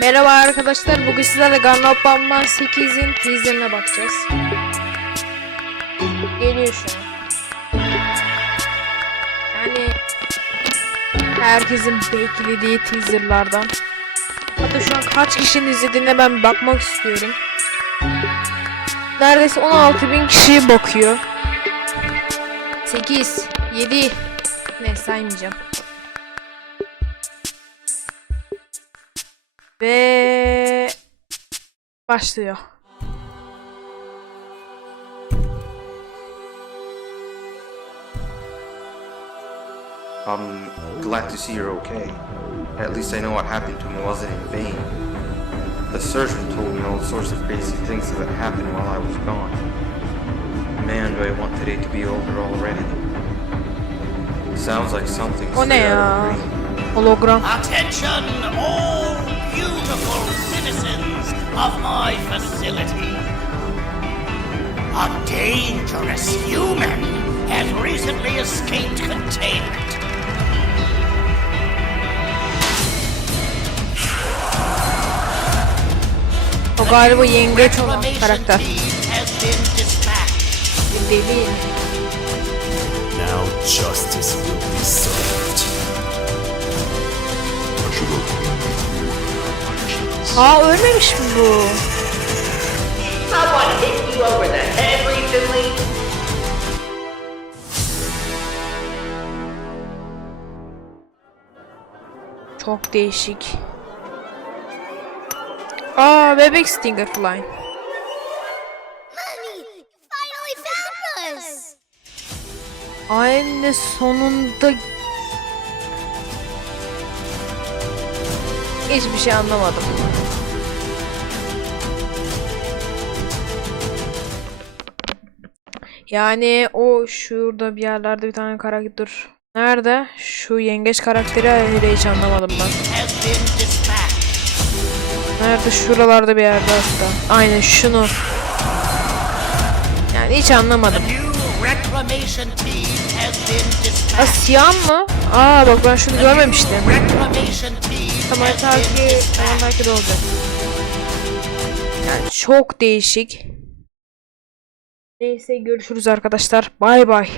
Merhaba arkadaşlar. Bugün sizlerle Gunlock Bamba 8'in teaserine bakacağız. Geliyor şu an. Yani herkesin beklediği teaserlardan. Hatta şu an kaç kişinin izlediğine ben bakmak istiyorum. Neredeyse 16.000 kişi bakıyor. 8, 7, ne saymayacağım. Ve başlıyor. I'm glad to see you're okay. At least I know what happened to me wasn't in vain. The surgeon told me all sorts of crazy things that happened while I was gone. Man, do I want today to be over already. Sounds like something O ne straight ya? of a dream. Hologram. Attention, all beautiful citizens of my facility. A dangerous human has recently escaped containment. O galiba yengeç olan Reclamation karakter. team has been dispatched. Deli. Now justice will be served. Aa ölmemiş mi bu? Çok değişik. Aa bebek Stinger Fly. Mommy, you finally found us! Anne sonunda Hiçbir şey anlamadım. Yani o şurada bir yerlerde bir tane karakter. Nerede? Şu yengeç karakteri hele hiç anlamadım ben. Nerede? Şuralarda bir yerde hatta. Aynen şunu. Yani hiç anlamadım. Siyah mı? Aa bak ben şunu görmemiştim. Tamam been tamam de olacak. Yani çok değişik. Neyse görüşürüz arkadaşlar. Bay bay.